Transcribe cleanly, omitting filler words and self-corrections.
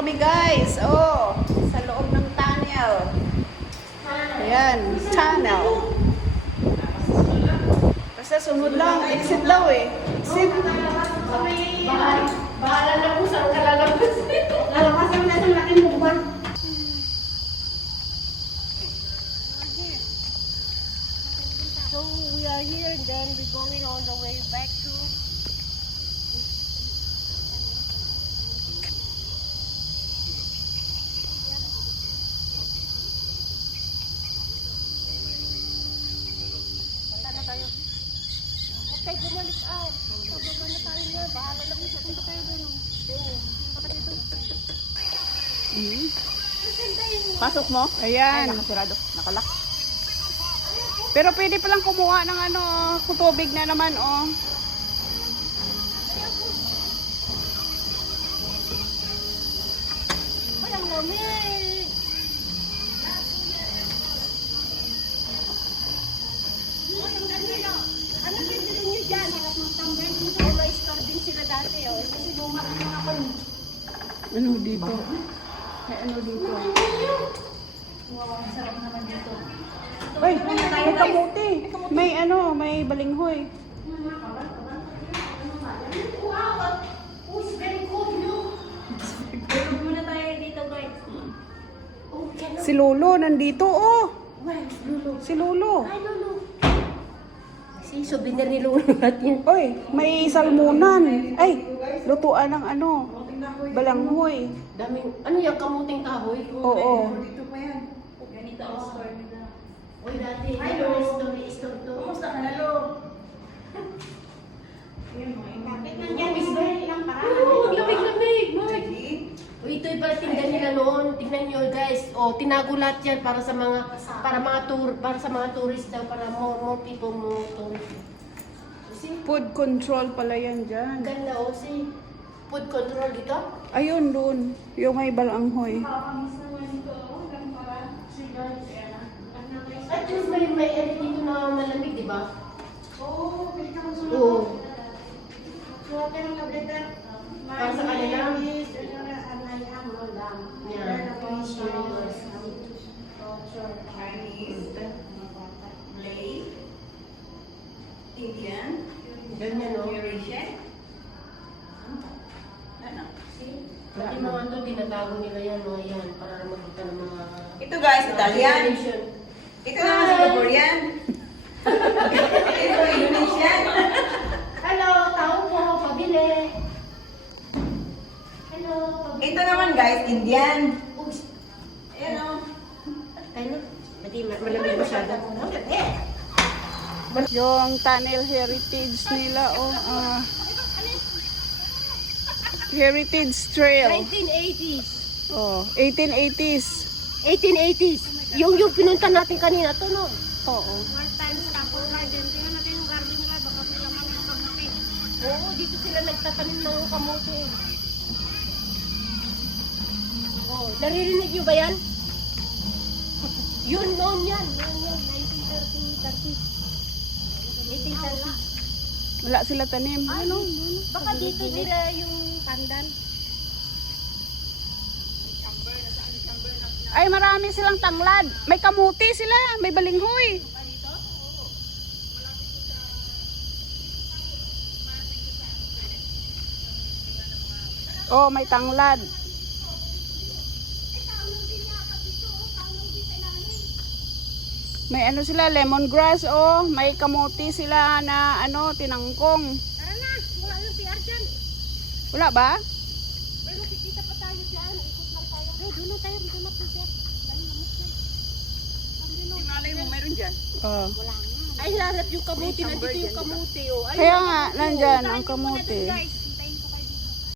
Kami guys, sa loob ng tunnel. Ayan, tunnel. Basta sunod lang, exit daw eh. Exit. Bahala na po saan ka lalabas. Lalabas naman natin laking mukbang. So we are here and then we're going on the way back to tayo. Okay, bumalik Pababa na tayo nga. Bahala lang sa punta tayo doon. Baka dito. Pasok mo? Ayan. Nakasirado. Nakalak. Pero pwede palang kumuha ng tubig na naman Ay, ang lamig. Ano pwede nyo dyan? May store din sila dati. Kasi bumalik na ako. Ano dito? May ano dito? Wow, sarap naman dito. Ay, may kamuti. May balinghoy. Very cold, no? Pero muna tayo dito, guys. Si Lolo nandito, Where? Lulu. Si Lolo. Ay, Lulu. Si souvenir ni Lulu natin. Oy, may salmunan. Ay, lutuan ng balanghoy. Daming, ano yung kamuting kahoy? Oo. Dito pa yan. Ganito ang store nila. Uy, dati. Hello. Store to. Kumusta ka na, Lolo? Tignan niya, Miss Bell, ilang parang. Oo, lamig-lamig, Mark. Uy, ito yung pala tindahan nila noon. Tignan niyo, guys. Tinago lahat yan para sa mga tourist daw, para more people, more tourist. See? Food control pala yan dyan. Ganda, see? Food control dito? Ayun, doon. Yung may balanghoy. At least may area dito na malamig, di ba? Oo. Para sa kanila. Yeah. Indian, Ganyan, no? Eurasian. Pati mga ito, tinatago nila yan, no? Yan, para magkita ng mga... Ito guys, Italian. Indonesian. Ito naman Singaporean. Ito Indonesian. Hello, tao po, pabili. Hello, pabili. Ito naman guys, Indian. Uy, Ayan o. tayo na. Pati malamig masyado. Yung tunnel heritage nila, Heritage Trail. 1980s. 1880s. 1880s. Yung pinunta natin kanina, to no? Oo. War times Tapos Garden. Tingnan natin yung garden nila. Baka may laman yung kamuti. Oo, dito sila nagtatanim ng kamuti. Oh, naririnig nyo ba yan? Yun, noon yan. Noon, 1930s. 1830s. Wala sila tanim. Baka dito nila yung pandan. Ay, marami silang tanglad. May kamuti sila. May balinghoy. May tanglad. May sila, lemongrass, may kamuti sila na tinangkong. Tara na, wala yung PR dyan. Wala ba? May makikita pa tayo dyan. Ikot lang tayo. Doon na tayo. Doon na po dyan. Malay mo, meron dyan. Wala nga. Ay, hanap yung kamuti. Nandito yung kamuti. Kaya nga, nandyan ang kamuti. Guys,